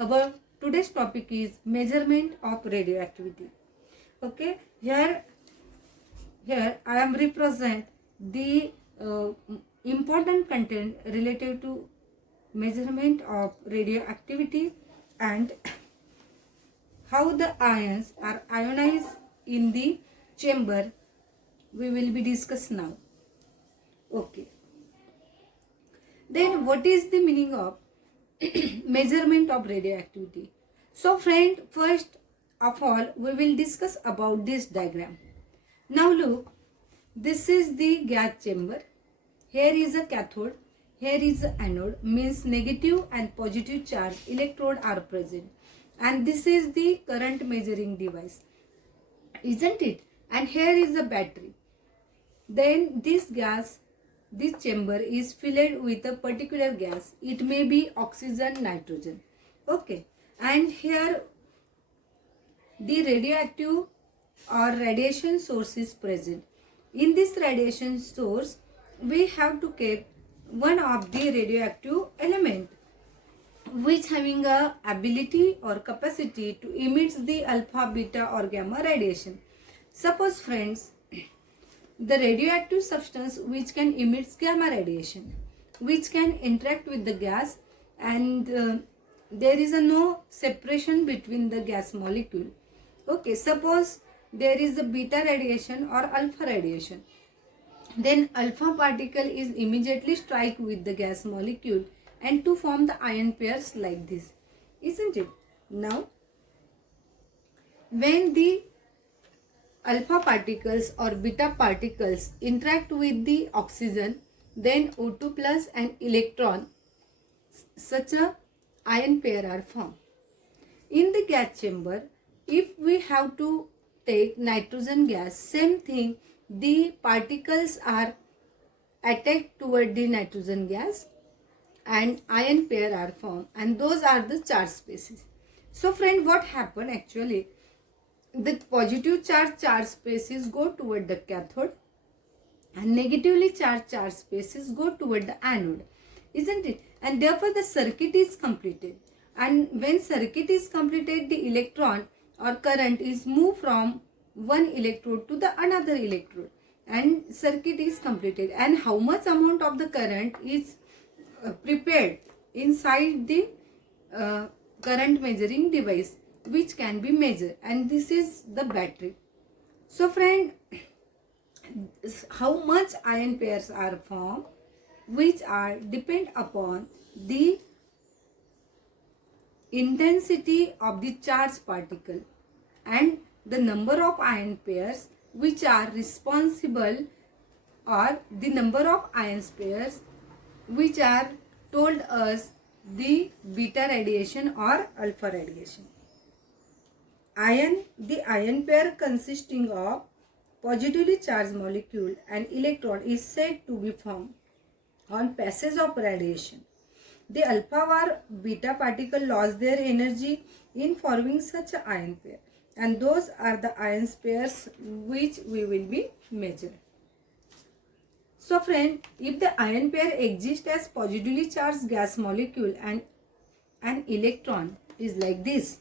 Our today's topic is measurement of radioactivity. Okay, here I am represent the important content related to measurement of radioactivity and how the ions are ionized in the chamber. We will be discuss now. Okay. Then what is the meaning of measurement of radioactivity? So friend, first of all we will discuss about this diagram. Now look, this is the gas chamber. Here is a cathode, here is the anode, means negative and positive charge electrode are present, and this is the current measuring device, isn't it? And here is the battery. Then this chamber is filled with a particular gas. It may be oxygen, nitrogen. Okay, and here the radioactive or radiation source is present. In this radiation source we have to keep one of the radioactive element which having a ability or capacity to emit the alpha, beta or gamma radiation. Suppose friends, the radioactive substance which can emit gamma radiation, which can interact with the gas, and there is no separation between the gas molecule. Okay, suppose there is a beta radiation or alpha radiation, then alpha particle is immediately strike with the gas molecule and to form the ion pairs like this, isn't it? Now when the alpha particles or beta particles interact with the oxygen, then O2 plus and electron, such a ion pair are formed. In the gas chamber, if we have to take nitrogen gas, same thing, the particles are attacked toward the nitrogen gas and ion pair are formed, and those are the charge spaces. So friend, what happened actually? The positive charge spaces go toward the cathode and negatively charged spaces go toward the anode, isn't it? And therefore the circuit is completed, and when circuit is completed, the electron or current is moved from one electrode to the another electrode and circuit is completed. And how much amount of the current is prepared inside the current measuring device which can be measured, and this is the battery. So friend, how much ion pairs are formed, which are depend upon the intensity of the charged particle and the number of ion pairs which are responsible, or the number of ion pairs which are told us the beta radiation or alpha radiation. The ion pair consisting of positively charged molecule and electron is said to be formed on passage of radiation. The alpha or beta particle lost their energy in forming such an ion pair, and those are the ion pairs which we will be measuring. So friend, if the ion pair exists as positively charged gas molecule and an electron is like this,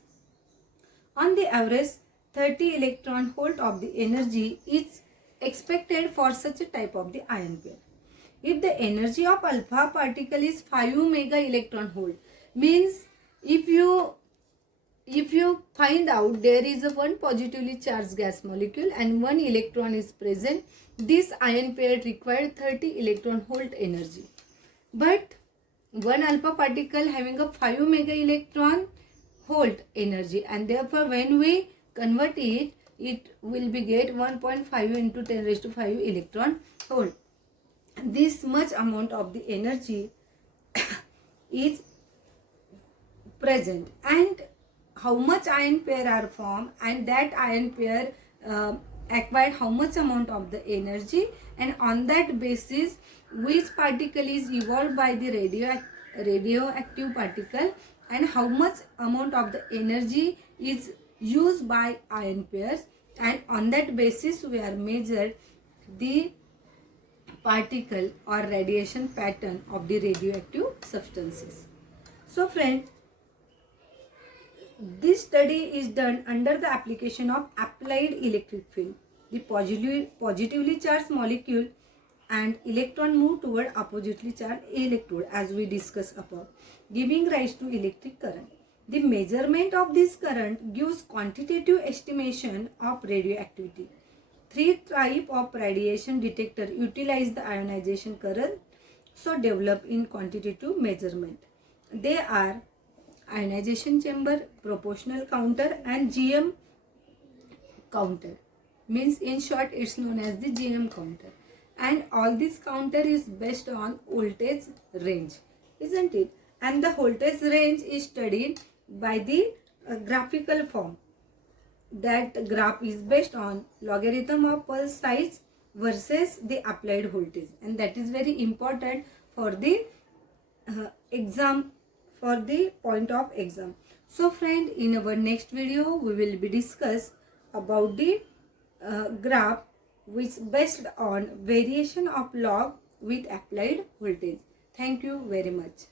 on the average 30 electron volt of the energy is expected for such a type of the ion pair. If the energy of alpha particle is 5 mega electron volt, means if you find out there is a one positively charged gas molecule and one electron is present, this ion pair required 30 electron volt energy. But one alpha particle having a 5 mega electron volt energy, and therefore when we convert it, it will be get 1.5 into 10 raised to 5 electron volt. This much amount of the energy is present, and how much ion pair are formed, and that ion pair acquired how much amount of the energy, and on that basis which particle is evolved by the radioactive particle and how much amount of the energy is used by ion pairs, and on that basis we are measured the particle or radiation pattern of the radioactive substances. So friend, This study is done under the application of applied electric field. The positively charged molecule and electron move toward oppositely charged electrode as we discussed above, giving rise to electric current. The measurement of this current gives quantitative estimation of radioactivity. Three types of radiation detector utilize the ionization current so developed in quantitative measurement. They are ionization chamber, proportional counter and GM counter. Means in short it's known as the GM counter. And all this counter is based on voltage range, isn't it? And the voltage range is studied by the graphical form. That graph is based on logarithm of pulse size versus the applied voltage, and that is very important for the exam, for the point of exam. So friend, in our next video we will be discuss about the graph which based on variation of log with applied voltage. Thank you very much.